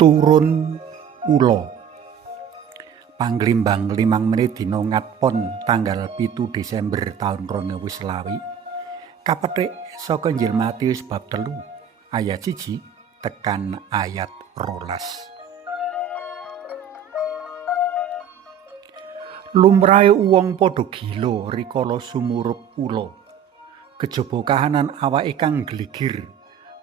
Turun ula. Panglimbang 5 menit dina Ngatpon tanggal 7 Desember taun 2020. Kapethik saka Injil Matius bab 3 ayat 1 tekan ayat 12. Lumrahe wong padha gila rikala sumurup ula. Kejaba kahanan awake kang gligir,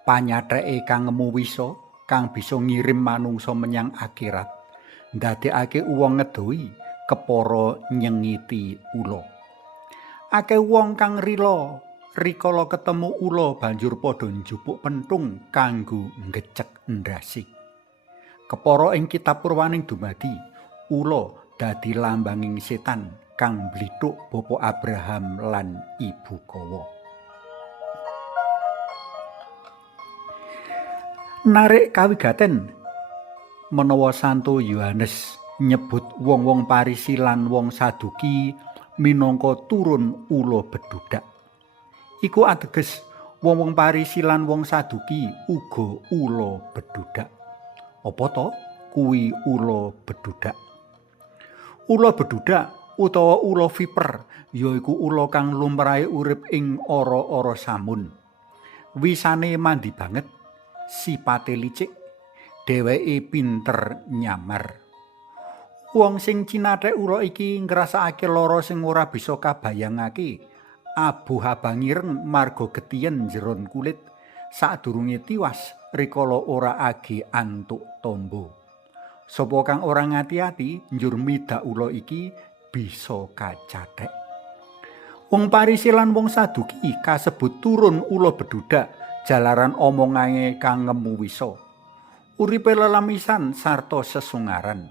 panyatheke kang ngemu wisa kang bisa ngirim manungsa menyang akhirat, ndadekake wong ngedohi kepara nyengiti ula. Akeh wong kang rila rikala ketemu ula banjur padha njupuk penthung kanggo ngecek ndase. Kepara ing kitab Purwaning dumadi ula dadi lambanging setan kang mblithuk Bapa Abraham lan Ibu Kawa. Narik kawigaten menawa Santo Yohanes nyebut wong-wong Parisi lan wong Saduki minangka turun ula bedhudak. Iku ateges wong-wong Parisi lan wong Saduki uga ula bedhudak. Apa to kuwi ula bedhudak? Ula bedhudak utawa ula viper yaiku ula kang lumrahe urip ing ora-ora samun. Wisane mandi banget, sipate licik, dheweke pinter nyamar. Wong sing cinathek ula iki ngrasakake lara sing ora bisa kabayangake, abuh abang ireng marga getiyen jeron kulit sadurunge tiwas rikala ora age antuk tombo. Sapa kang ora ngati-ati njur midak ula iki bisa kacathek. Wong Parisi lan wong Saduki kasebut turun ula bedhudak jalaran omongane kang ngemu wisa. Uripe lelamisan sarta sesungaran.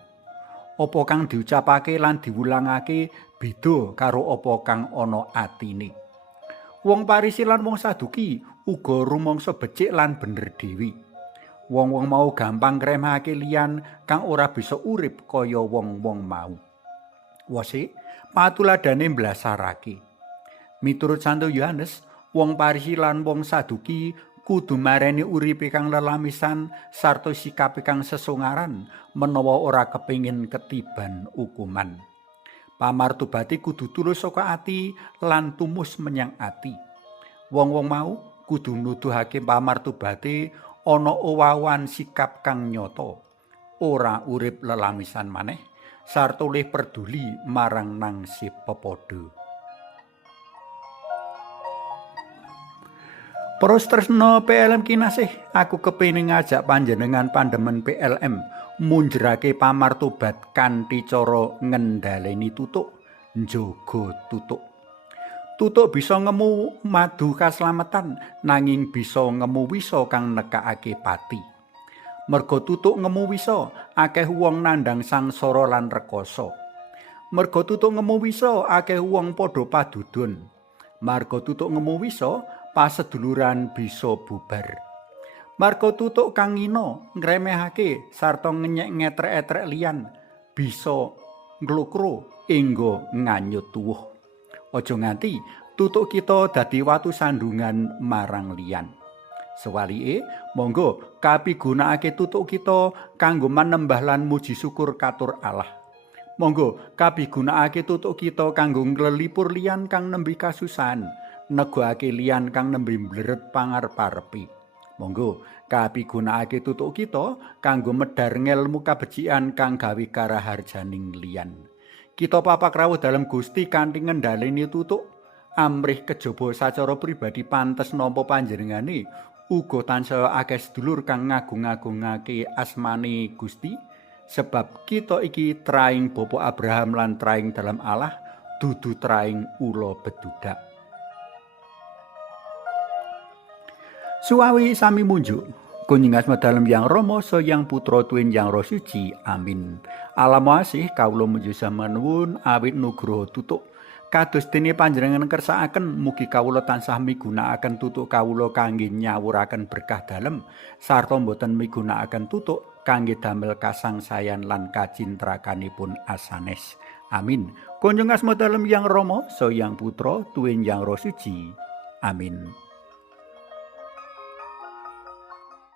Apa kang diucapake lan diwulangake beda karo apa kang ana atine. Wong Parisi lan wong Saduki uga rumangsa becik lan bener dhewe. Wong-wong mau gampang ngremehake liyan kang ora bisa urip kaya wong-wong mau. Wose patuladane mblasarake. Miturut Santo Yohanes, wong Parisi lan wong Saduki kudu mareni uripe kang lelamisan sarta sikape kang sesungaran menawa ora kepingin ketiban ukuman. Pamartobate kudu tulus saka ati lan tumus menyang ati. Wong-wong mau kudu nuduhake pamartobate ana owawan sikap kang nyata, ora urip lelamisan maneh sarta luwih peduli marang nangsib pepadha. Pros tresna PLM kinasih, aku kepengin ngajak panjenengan pandemen PLM munjerake pamartobat kanthi cara ngendhaleni tutuk, njaga tutuk. Tutuk bisa ngemu madu kaslametan nanging bisa ngemu wisa kang nekakake pati. Merga tutuk ngemu wisa, akeh wong nandhang sangsara lan rekoso. Merga tutuk ngemu wisa, akeh wong padha padudon. Marga tutuk ngemu wisa, paseduluran bisa bubar. Marga tutuk kang ngina, ngremehake sarta ngenyek ngetrek-etrek liyan bisa nglukro engga nganyut tuwuh. Aja nganti tutuk kita dadi watu sandungan marang liyan. Sewalike, monggo kapigunakake tutuk kita kanggo manembah lan muji syukur katur Allah. Monggo kapigunakake tutuk kita kanggo nglelipur liyan kang nembe kasusahan, negokake liyan kang nembe mbleret pangarep-arepe. Monggo kapigunakake tutuk kita kanggo medhar ngelmu kabecikan kang gawe karaharjaning liyan. Kita papak rawuh dalam Gusti kanthi ngendhaleni tutuk, amrih kejaba sacara pribadi pantes nampa panjenengane uga tansaya akeh sedulur kang ngagung-agungake asmane Gusti, sebab kita iki traing Bapa Abraham lan traing dalam Allah, dudu traing ula bedhudak. Suwawi sami munjuk. Kunjingas medalem yang Rama so yang putra tuwin yang Roh Suci. Amin. Alamu asih kawula menjusa menuwun awit nugroho tutuk. Kados dene panjenengan kersakaken mugi kawula tansah migunakaken tutuk kawula kangge nyawuraken berkah dalem sarta boten migunakaken tutuk kangge damel kasangsayan lan kacintrakanipun asanes. Amin. Kunjungas medalem yang Rama so yang putra tuwin yang Roh Suci. Amin.